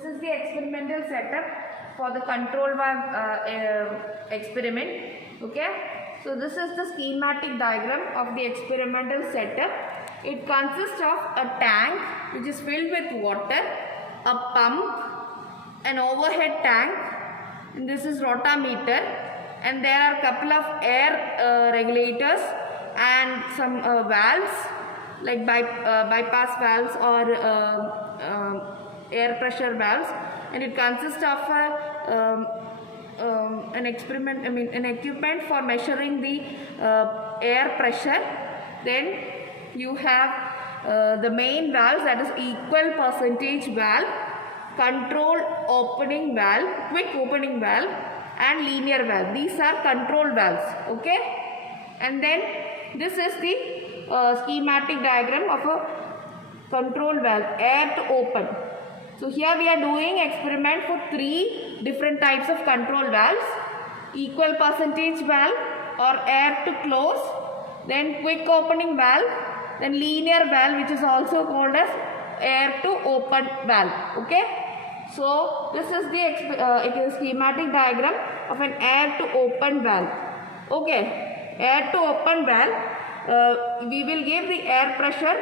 This is the experimental setup for the control valve experiment. Okay, so this is the schematic diagram of the experimental setup. It consists of a tank which is filled with water, a pump, an overhead tank, and this is rotameter, and there are a couple of air regulators and some valves like bypass valves or air pressure valves, and it consists of an equipment for measuring the air pressure. Then you have the main valves, that is equal percentage valve, control opening valve, quick opening valve, and linear valve. These are control valves. Okay, and then this is the schematic diagram of a control valve, air to open. So here we are doing experiment for 3 different types of control valves: equal percentage valve or air to close, then quick opening valve, then linear valve, which is also called as air to open valve. Okay, so this is the schematic diagram of an air to open valve. Okay, air to open valve, we will give the air pressure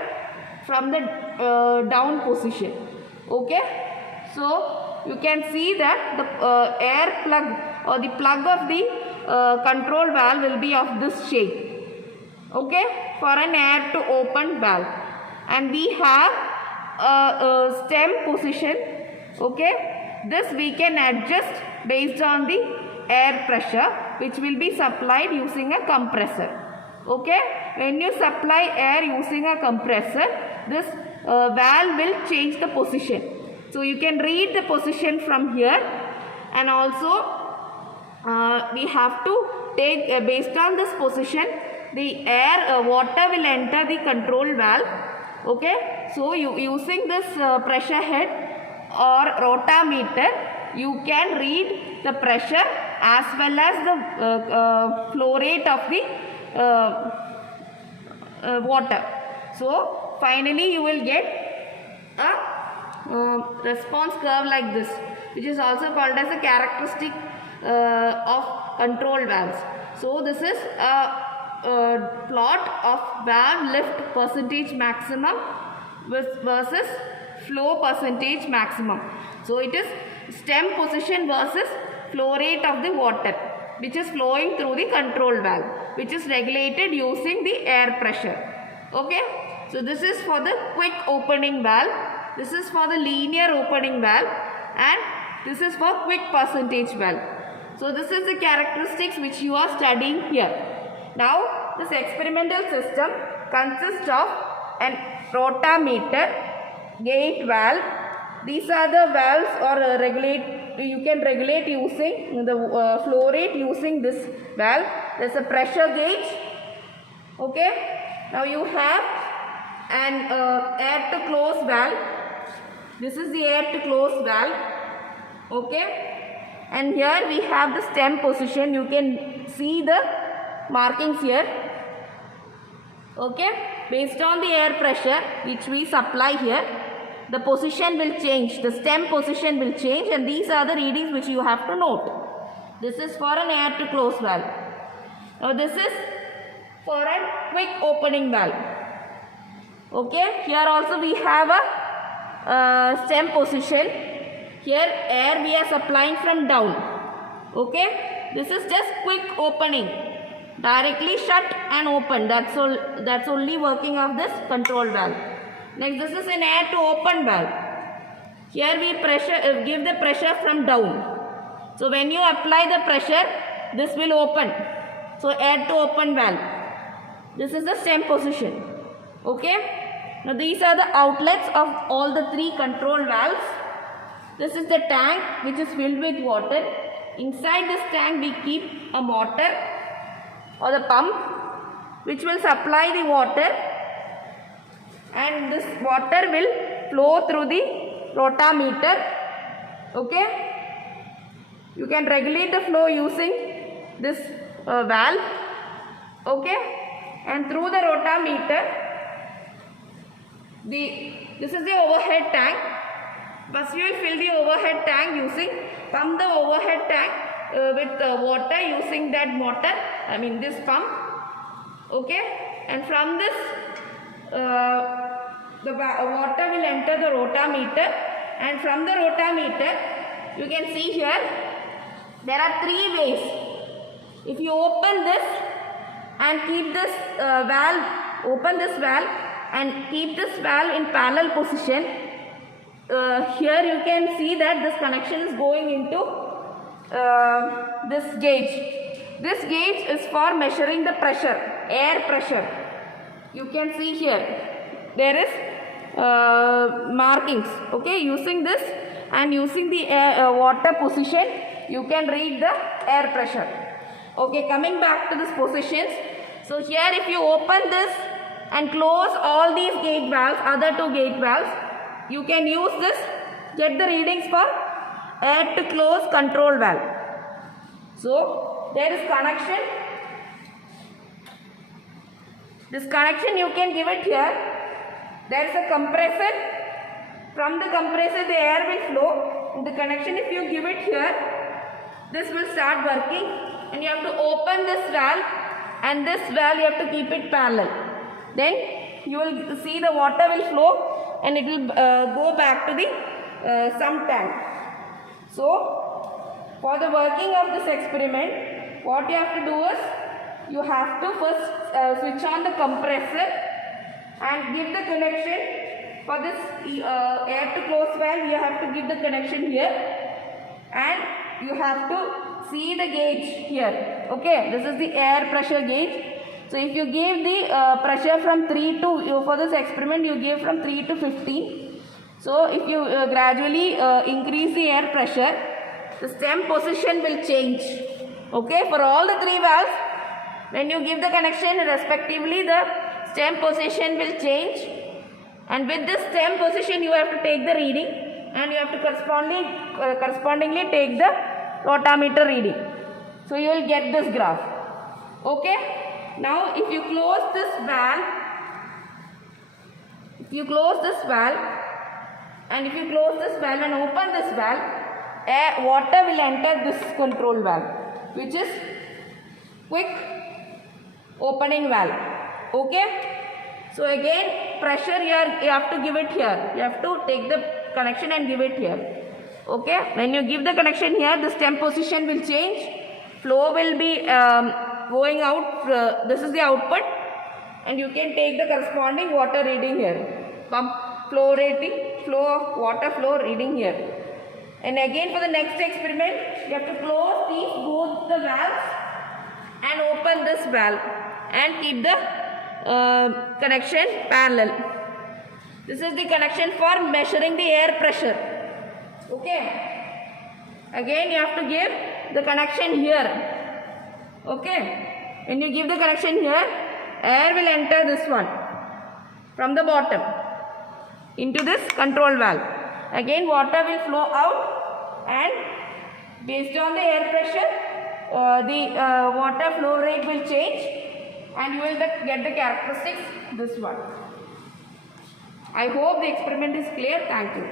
from the down position. Okay, so you can see that the air plug or the plug of the control valve will be of this shape. Okay, for an air to open valve, and we have a stem position. Okay, this we can adjust based on the air pressure which will be supplied using a compressor. Okay, when you supply air using a compressor, this valve will change the position. So you can read the position from here, and also we have to take based on this position, the water will enter the control valve. Okay, so using this pressure head or rotameter, you can read the pressure as well as the flow rate of the water. So finally you will get a response curve like this, which is also called as a characteristic of control valves. So this is a plot of valve lift percentage maximum versus flow percentage maximum. So it is stem position versus flow rate of the water which is flowing through the control valve, which is regulated using the air pressure. Okay, so this is for the quick opening valve, this is for the linear opening valve, and this is for quick percentage valve. So this is the characteristics which you are studying here. Now this experimental system consists of an rotameter, gate valve. These are the valves or you can regulate using the flow rate using this valve. There is a pressure gauge. Okay, now you have an air to close valve. This is the air to close valve. Okay, and here we have the stem position. You can see the markings here. Okay, based on the air pressure which we supply here, the position will change, the stem position will change, and these are the readings which you have to note. This is for an air to close valve. Now this is for a quick opening valve. Okay, here also we have a stem position. Here air we are supplying from down. Okay, this is just quick opening, directly shut and open. That's all. That's only working of this control valve. Next, this is an air to open valve. Here we give the pressure from down. So when you apply the pressure, this will open. So air to open valve. This is the stem position. Okay. Now these are the outlets of all the 3 control valves. This is the tank which is filled with water. Inside this tank we keep a motor or the pump which will supply the water, and this water will flow through the rotameter. Okay, you can regulate the flow using this valve. Okay, and through the rotameter, this is the overhead tank. First you will fill the overhead tank using, pump the overhead tank with water using that motor, I mean this pump. Okay, and from this the water will enter the rotameter, and from the rotameter you can see here there are three ways. If you open this and keep this valve, open this valve and keep this valve in parallel position, here you can see that this connection is going into this gauge. This gauge is for measuring the pressure, air pressure. You can see here there is markings. Okay, using this and using the water position, you can read the air pressure. Okay, coming back to these positions. So here if you open this and close all these gate valves, other two gate valves, you can use this, get the readings for air to close control valve. So there is connection. This connection you can give it here. There is a compressor. From the compressor the air will flow. The connection if you give it here, this will start working, and you have to open this valve, and this valve you have to keep it parallel. Then you will see the water will flow and it will go back to the sump tank. So for the working of this experiment, what you have to do is you have to first switch on the compressor and give the connection. For this air to close valve, you have to give the connection here, and you have to see the gauge here. Okay, this is the air pressure gauge. So if you give the pressure from 3 to, for this experiment you give from 3 to 15. So if you gradually increase the air pressure, the stem position will change. Okay, for all the three valves, when you give the connection respectively, the stem position will change, and with this stem position you have to take the reading, and you have to correspondingly take the rotameter reading. So you will get this graph. Okay, now if you close this valve, and open this valve, water will enter this control valve, which is quick opening valve. Okay, so again pressure here you have to give it here. You have to take the connection and give it here. Okay, when you give the connection here, the stem position will change, flow will be going out, this is the output, and you can take the corresponding water reading here, pump flow rating, flow of water flow reading here. And again for the next experiment, you have to close these both the valves and open this valve and keep the connection parallel. This is the connection for measuring the air pressure. Okay, again you have to give the connection here. Okay, when you give the connection here, air will enter this one from the bottom into this control valve. Again water will flow out, and based on the air pressure the water flow rate will change, and you will get the characteristics this one. I hope the experiment is clear. Thank you.